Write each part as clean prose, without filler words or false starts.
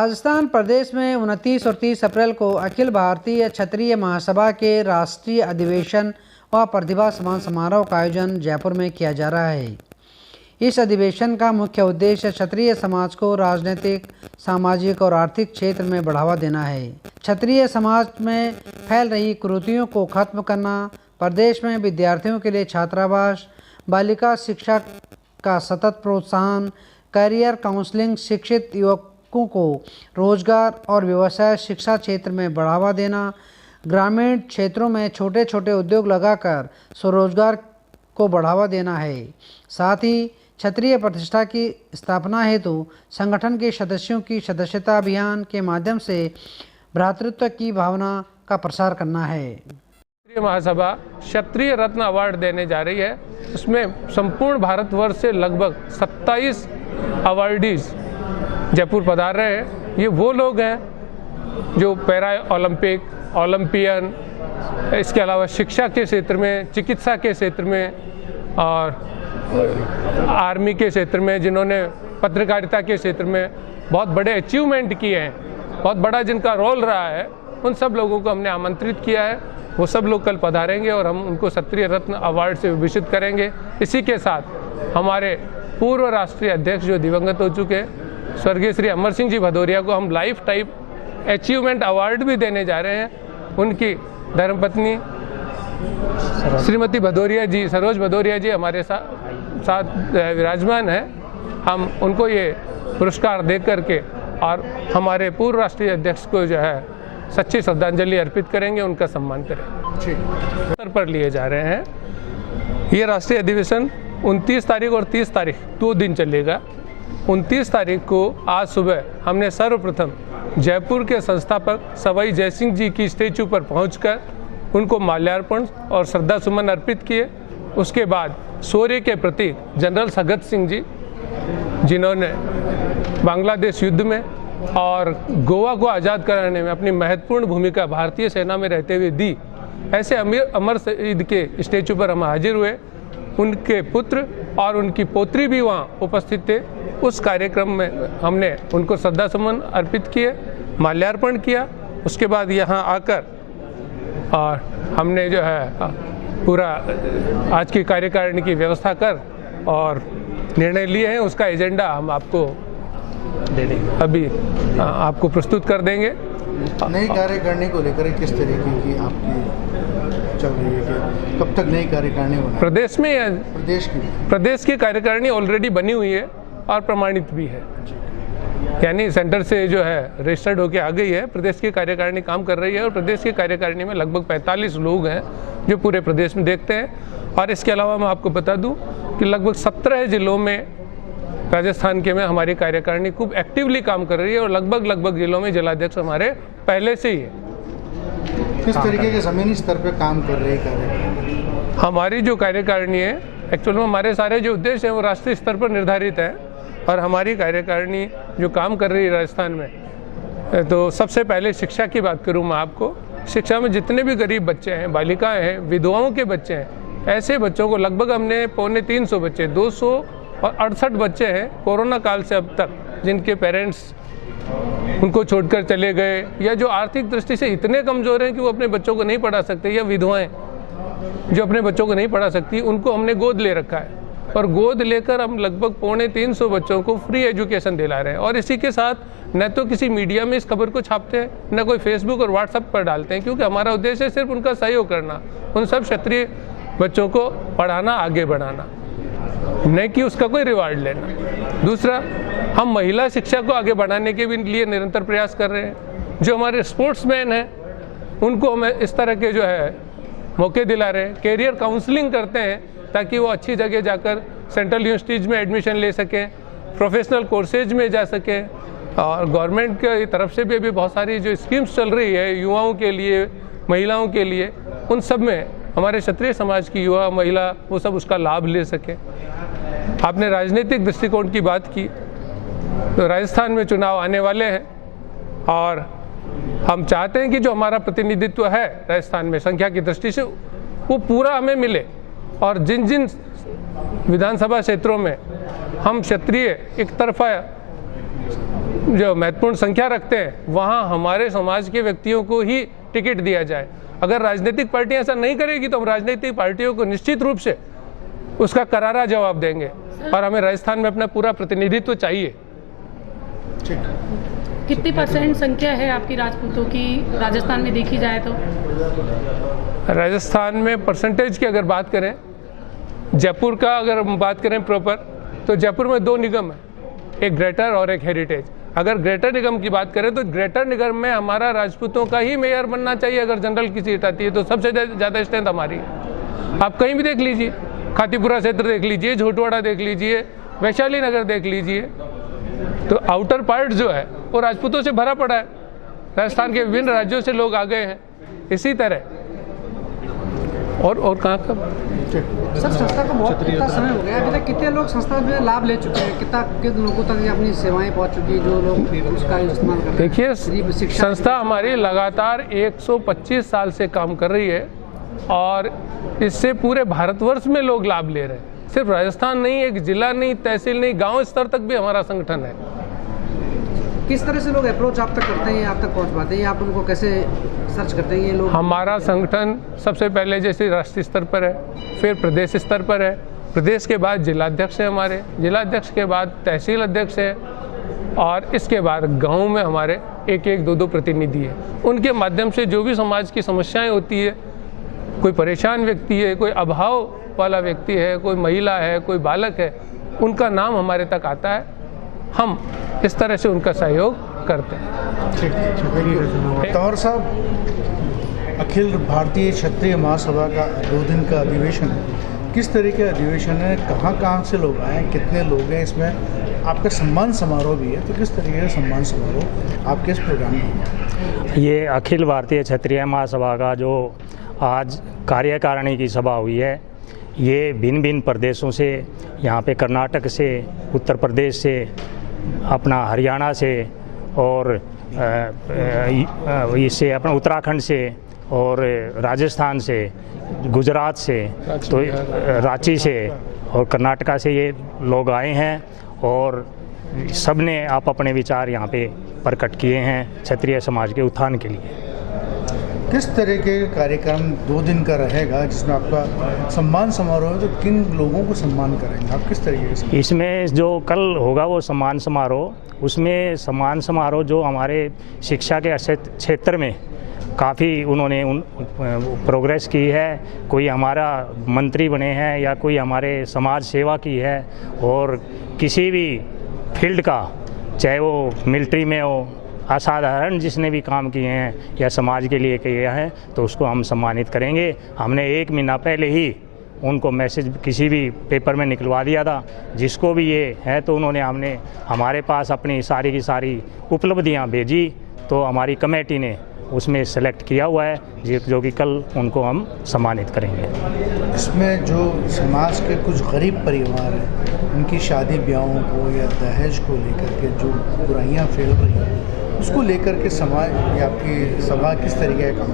राजस्थान प्रदेश में 29 और 30 अप्रैल को अखिल भारतीय क्षत्रिय महासभा के राष्ट्रीय अधिवेशन व प्रतिभा सम्मान समारोह का आयोजन जयपुर में किया जा रहा है। इस अधिवेशन का मुख्य उद्देश्य क्षत्रिय समाज को राजनीतिक, सामाजिक और आर्थिक क्षेत्र में बढ़ावा देना है। क्षत्रिय समाज में फैल रही कुरीतियों को खत्म करना, प्रदेश में विद्यार्थियों के लिए छात्रावास, बालिका शिक्षा का सतत प्रोत्साहन, करियर काउंसलिंग, शिक्षित युवकों को रोजगार और व्यवसाय शिक्षा क्षेत्र में बढ़ावा देना, ग्रामीण क्षेत्रों में छोटे छोटे उद्योग लगाकर स्वरोजगार को बढ़ावा देना है। साथ ही क्षत्रिय प्रतिष्ठा की स्थापना हेतु संगठन के सदस्यों की सदस्यता अभियान के माध्यम से भ्रातृत्व की भावना का प्रसार करना है। क्षत्रिय महासभा क्षत्रिय रत्न अवार्ड देने जा रही है। उसमें संपूर्ण भारतवर्ष से लगभग 27 अवार्डीज जयपुर पधार रहे हैं। ये वो लोग हैं जो पैरा ओलंपिक, ओलंपियन, इसके अलावा शिक्षा के क्षेत्र में, चिकित्सा के क्षेत्र में और आर्मी के क्षेत्र में, जिन्होंने पत्रकारिता के क्षेत्र में बहुत बड़े अचीवमेंट किए हैं, बहुत बड़ा जिनका रोल रहा है, उन सब लोगों को हमने आमंत्रित किया है। वो सब लोग कल पधारेंगे और हम उनको क्षत्रिय रत्न अवार्ड से विभूषित करेंगे। इसी के साथ हमारे पूर्व राष्ट्रीय अध्यक्ष जो दिवंगत हो चुके हैं स्वर्गीय श्री अमर सिंह जी भदौरिया को हम लाइफ टाइम अचीवमेंट अवार्ड भी देने जा रहे हैं। उनकी धर्मपत्नी श्रीमती भदौरिया जी, सरोज भदौरिया जी हमारे साथ विराजमान है। हम उनको ये पुरस्कार दे करके और हमारे पूर्व राष्ट्रीय अध्यक्ष को जो है सच्ची श्रद्धांजलि अर्पित करेंगे, उनका सम्मान करेंगे। स्तर पर लिए जा रहे हैं। ये राष्ट्रीय अधिवेशन 29 तारीख और 30 तारीख 2 दिन चलेगा। 29 तारीख को आज सुबह हमने सर्वप्रथम जयपुर के संस्थापक सवाई जयसिंह जी की स्टेचू पर पहुंचकर उनको माल्यार्पण और श्रद्धा सुमन अर्पित किए। उसके बाद शौर्य के प्रतीक जनरल सगत सिंह जी, जिन्होंने बांग्लादेश युद्ध में और गोवा को आज़ाद कराने में अपनी महत्वपूर्ण भूमिका भारतीय सेना में रहते हुए दी, ऐसे अमर शहीद के स्टेचू पर हम हाजिर हुए। उनके पुत्र और उनकी पोत्री भी वहाँ उपस्थित थे। उस कार्यक्रम में हमने उनको श्रद्धा सुमन अर्पित किए, माल्यार्पण किया। उसके बाद यहाँ आकर और हमने जो है पूरा आज की कार्यकारिणी की व्यवस्था कर और निर्णय लिए हैं। उसका एजेंडा हम आपको अभी आपको प्रस्तुत कर देंगे। नई कार्यकारिणी को लेकर किस तरीके की आपकी चल रही है कि कब तक नई कार्यकारिणी होना? प्रदेश में प्रदेश की कार्यकारिणी ऑलरेडी बनी हुई है और प्रमाणित भी है, यानी सेंटर से जो है रजिस्टर्ड होकर आ गई है। प्रदेश की कार्यकारिणी काम कर रही है और प्रदेश की कार्यकारिणी में लगभग 45 लोग हैं जो पूरे प्रदेश में देखते हैं। और इसके अलावा मैं आपको बता दूं कि लगभग 17 जिलों में राजस्थान के में हमारी कार्यकारिणी खूब एक्टिवली काम कर रही है और लगभग जिलों में जिलाध्यक्ष हमारे पहले से ही है। किस तरीके के जमीनी स्तर पर काम कर रही है हमारी जो कार्यकारिणी है? एक्चुअल में हमारे सारे जो उद्देश्य हैं वो राष्ट्रीय स्तर पर निर्धारित है और हमारी कार्यकारिणी जो काम कर रही है राजस्थान में, तो सबसे पहले शिक्षा की बात करूं मैं आपको। शिक्षा में जितने भी गरीब बच्चे हैं, बालिकाएं हैं, विधवाओं के बच्चे हैं, ऐसे बच्चों को लगभग हमने 250 बच्चे, 268 बच्चे हैं कोरोना काल से अब तक, जिनके पेरेंट्स उनको छोड़कर चले गए या जो आर्थिक दृष्टि से इतने कमज़ोर हैं कि वो अपने बच्चों को नहीं पढ़ा सकते, या विधवाएं जो अपने बच्चों को नहीं पढ़ा सकती, उनको हमने गोद ले रखा है। और गोद लेकर हम लगभग 350 बच्चों को फ्री एजुकेशन दिला रहे हैं। और इसी के साथ न तो किसी मीडिया में इस खबर को छापते हैं, न कोई फेसबुक और व्हाट्सएप पर डालते हैं, क्योंकि हमारा उद्देश्य है सिर्फ उनका सहयोग करना, उन सब क्षत्रिय बच्चों को पढ़ाना, आगे बढ़ाना, नहीं कि उसका कोई रिवार्ड लेना। दूसरा, हम महिला शिक्षा को आगे बढ़ाने के भी लिए निरंतर प्रयास कर रहे हैं। जो हमारे स्पोर्ट्समैन हैं उनको हम इस तरह के जो है मौके दिला रहे हैं, कैरियर काउंसलिंग करते हैं ताकि वो अच्छी जगह जाकर सेंट्रल यूनिवर्सिटीज़ में एडमिशन ले सकें, प्रोफेशनल कोर्सेज में जा सकें। और गवर्नमेंट की तरफ से भी अभी बहुत सारी जो स्कीम्स चल रही है युवाओं के लिए, महिलाओं के लिए, उन सब में हमारे क्षत्रिय समाज की युवा, महिला, वो सब उसका लाभ ले सकें। आपने राजनीतिक दृष्टिकोण की बात की, तो राजस्थान में चुनाव आने वाले हैं और हम चाहते हैं कि जो हमारा प्रतिनिधित्व है राजस्थान में संख्या की दृष्टि से, वो पूरा हमें मिले। और जिन जिन विधानसभा क्षेत्रों में हम क्षत्रिय एक तरफा जो महत्वपूर्ण संख्या रखते हैं वहाँ हमारे समाज के व्यक्तियों को ही टिकट दिया जाए। अगर राजनीतिक पार्टियां ऐसा नहीं करेगी तो हम राजनीतिक पार्टियों को निश्चित रूप से उसका करारा जवाब देंगे और हमें राजस्थान में अपना पूरा प्रतिनिधित्व चाहिए। कितनी % संख्या है आपकी राजपूतों की राजस्थान में देखी जाए तो? राजस्थान में परसेंटेज की अगर बात करें, जयपुर का अगर हम बात करें प्रॉपर, तो जयपुर में 2 निगम है, एक ग्रेटर और एक हेरिटेज। अगर ग्रेटर निगम की बात करें तो ग्रेटर निगम में हमारा राजपूतों का ही मेयर बनना चाहिए। अगर जनरल की सीट आती है तो सबसे ज़्यादा स्ट्रेंथ हमारी है। आप कहीं भी देख लीजिए, खातीपुरा क्षेत्र देख लीजिए, झोटवाड़ा देख लीजिए, वैशाली नगर देख लीजिए, तो आउटर पार्ट जो है वो राजपूतों से भरा पड़ा है। राजस्थान के विभिन्न राज्यों से लोग आ गए हैं। इसी तरह और कहाँ का सर, संस्था को बहुत कितना समय हो गया, अभी तक कितने लोग संस्था में लाभ ले चुके हैं, कितने लोगों तक अपनी सेवाएं पहुंच चुकी है जो लोग उसका इस्तेमाल कर रहे हैं? देखिए, संस्था हमारी लगातार 125 साल से काम कर रही है और इससे पूरे भारतवर्ष में लोग लाभ ले रहे हैं। सिर्फ राजस्थान नहीं, एक जिला नहीं, तहसील नहीं, गांव स्तर तक भी हमारा संगठन है। किस तरह से लोग अप्रोच आप तक करते हैं, आप तक पहुंच पाते हैं, आप उनको कैसे सर्च करते हैं ये लोग? हमारा संगठन सबसे पहले जैसे राष्ट्रीय स्तर पर है, फिर प्रदेश स्तर पर है, प्रदेश के बाद जिलाध्यक्ष है हमारे, जिलाध्यक्ष के बाद तहसील अध्यक्ष है और इसके बाद गाँव में हमारे 1-2 प्रतिनिधि है। उनके माध्यम से जो भी समाज की समस्याएँ होती है, कोई परेशान व्यक्ति है, कोई अभाव वाला व्यक्ति है, कोई महिला है, कोई बालक है, उनका नाम हमारे तक आता है। हम इस तरह से उनका सहयोग करते हैं। ठीक। तंवर साहब, अखिल भारतीय क्षत्रिय महासभा का 2 दिन का अधिवेशन है, किस तरह के अधिवेशन है, कहाँ से लोग आए, कितने लोग हैं इसमें? आपका सम्मान समारोह भी है, तो किस तरीके का सम्मान समारोह आपके इस प्रोग्राम में? ये अखिल भारतीय क्षत्रिय महासभा का जो आज कार्यकारिणी की सभा हुई है, ये भिन्न भिन्न प्रदेशों से, यहाँ पे कर्नाटक से, उत्तर प्रदेश से, अपना हरियाणा से और इससे अपना उत्तराखंड से और राजस्थान से, गुजरात से, तो रांची से और कर्नाटका से ये लोग आए हैं और सब ने आप अपने विचार यहाँ पे प्रकट किए हैं क्षत्रिय समाज के उत्थान के लिए। किस तरह के कार्यक्रम 2 दिन का रहेगा जिसमें आपका सम्मान समारोह है, तो किन लोगों को सम्मान करेंगे आप, किस तरीके से? इसमें जो कल होगा वो सम्मान समारोह, उसमें सम्मान समारोह जो हमारे शिक्षा के क्षेत्र में काफ़ी उन्होंने प्रोग्रेस की है, कोई हमारा मंत्री बने हैं या कोई हमारे समाज सेवा की है और किसी भी फील्ड का, चाहे वो मिलिट्री में हो, असाधारण जिसने भी काम किए हैं या समाज के लिए किए हैं, तो उसको हम सम्मानित करेंगे। हमने 1 महीना पहले ही उनको मैसेज किसी भी पेपर में निकलवा दिया था, जिसको भी ये है तो उन्होंने हमारे पास अपनी सारी की सारी उपलब्धियां भेजी, तो हमारी कमेटी ने उसमें सेलेक्ट किया हुआ है जो कि कल उनको हम सम्मानित करेंगे। इसमें जो समाज के कुछ गरीब परिवार हैं, उनकी शादी ब्याहों को या दहेज को लेकर के जो बुराइयां फैल रही हैं, उसको लेकर के समाज या आपकी सभा किस तरीके का काम?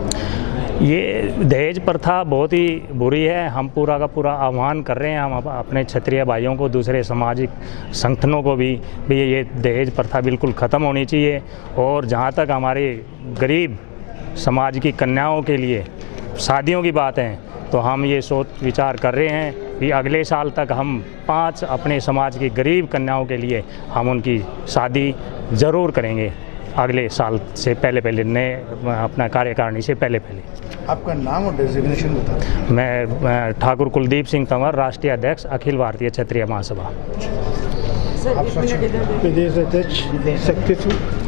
ये दहेज प्रथा बहुत ही बुरी है। हम पूरा का पूरा आह्वान कर रहे हैं, हम अपने क्षत्रिय भाइयों को, दूसरे सामाजिक संगठनों को भी ये दहेज प्रथा बिल्कुल ख़त्म होनी चाहिए। और जहाँ तक हमारे गरीब समाज की कन्याओं के लिए शादियों की बात है, तो हम ये सोच विचार कर रहे हैं कि अगले साल तक हम 5 अपने समाज की गरीब कन्याओं के लिए हम उनकी शादी ज़रूर करेंगे, अगले साल से पहले नए अपना कार्यकारिणी से पहले। आपका नाम और डेजिग्नेशन बताएं। मैं ठाकुर कुलदीप सिंह तंवर, राष्ट्रीय अध्यक्ष अखिल भारतीय क्षत्रिय महासभा। प्रदेश अध्यक्ष शक्ति सिंह।